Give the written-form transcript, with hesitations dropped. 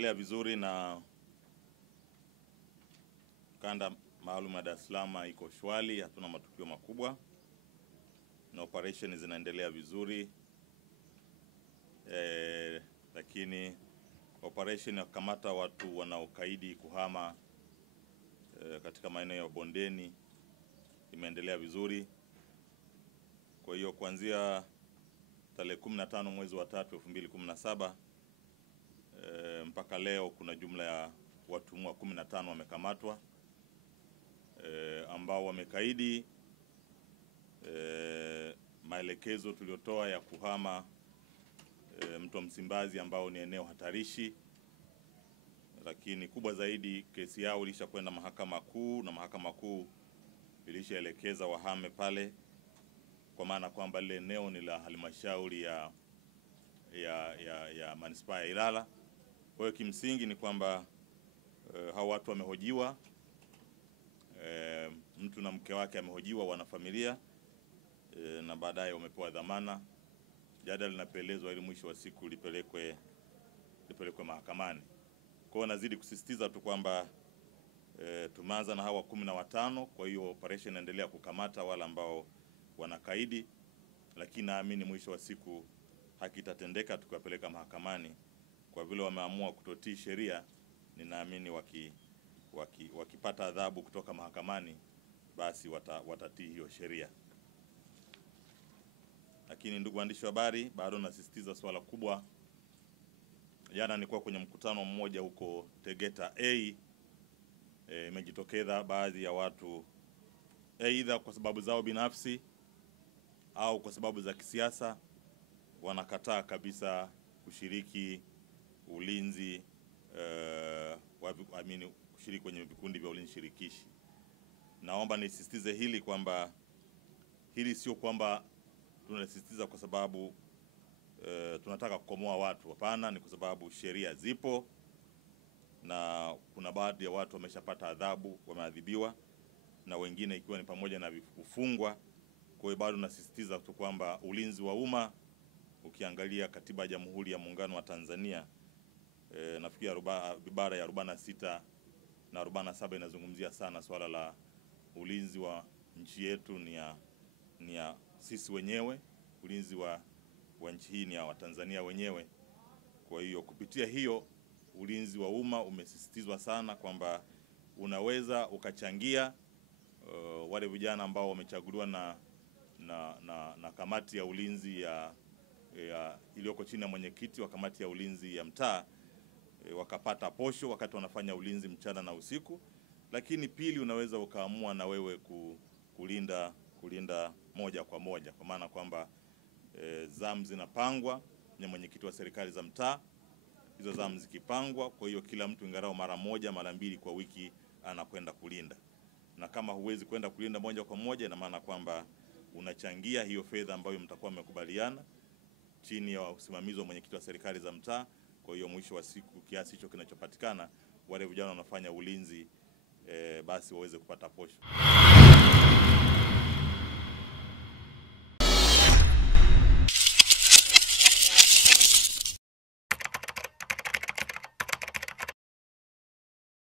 Tunaendelea vizuri na kanda maalum ya Dar es Salaam iko shwari, hatuna matukio makubwa na operation zinaendelea vizuri. Lakini operation ya kukamata watu wanaokaidi kuhama katika maeneo ya bondeni imeendelea vizuri. Kwa hiyo kuanzia tarehe 15 mwezi wa 3 2017 mpaka leo kuna jumla ya watumwa 15 wamekamatwa ambao wamekaidi maelekezo tuliotoa ya kuhama Mto Msimbazi ambao ni eneo hatarishi. Lakini kubwa zaidi, kesi yao ilishakwenda Mahakama Kuu na Mahakama Kuu ilishaelekeza wahame pale, kwa maana kwamba lile eneo ni la halmashauri ya manispaa ya Ilala. Kwa hiyo kimsingi ni kwamba hao watu wamehojiwa, mtu na mke wake amehojiwa, wana familia na baadaye wamepewa dhamana. Jadala linapelezwa ili mwisho wa siku lipelekwe mahakamani. Kwa hiyo nazidi kusisitiza tu kwamba tumeanza na hawa 15, kwa hiyo operation inaendelea kukamata wale ambao wanakaidi, lakini naamini mwisho wa siku haki itatendeka tukiwapeleka mahakamani. Kwa vile wameamua kutotii sheria, ninaamini wakipata adhabu kutoka mahakamani basi watatii hiyo sheria. Lakini ndugu waandishi wa habari, bado nasisitiza swala kubwa. Jana nilikuwa kwenye mkutano mmoja huko Tegeta A, imejitokeza baadhi ya watu aidha kwa sababu zao binafsi au kwa sababu za kisiasa wanakataa kabisa kushiriki ulinzi kushiriki kwenye vikundi vya ulinzi shirikishi. Naomba nisisitize hili kwamba hili sio kwamba tunasisitiza kwa sababu tunataka kukomoa watu. Hapana, ni kwa sababu sheria zipo na kuna baadhi ya watu wameshapata adhabu, wameadhibiwa, na wengine ikiwa ni pamoja na kufungwa. Kwa hiyo bado nasisitiza tu kwamba ulinzi wa umma, ukiangalia Katiba ya Jamhuri ya Muungano wa Tanzania nafikiri ibara ya 46 na 47 inazungumzia sana swala la ulinzi wa nchi yetu ni ya sisi wenyewe. Ulinzi wa nchi hii ni ya Watanzania wenyewe. Kwa hiyo kupitia hiyo ulinzi wa umma umesisitizwa sana kwamba unaweza ukachangia wale vijana ambao wamechaguliwa na kamati ya ulinzi iliyoko chini ya mwenyekiti wa kamati ya ulinzi ya mtaa, wakapata posho wakati wanafanya ulinzi mchana na usiku. Lakini pili, unaweza ukaamua na wewe kulinda moja kwa moja, kwa maana kwamba zamu zinapangwa na mwenyekiti wa serikali za mtaa. Hizo zamu zikipangwa, kwa hiyo kila mtu ingarao mara moja mara mbili kwa wiki anakwenda kulinda. Na kama huwezi kwenda kulinda moja kwa moja, ina maana kwamba unachangia hiyo fedha ambayo mtakuwa mmekubaliana chini ya usimamizi wa mwenyekiti wa serikali za mtaa. Kwa hiyo mwisho wa siku kiasi hicho kinachopatikana, wale vijana wanafanya ulinzi basi waweze kupata posho.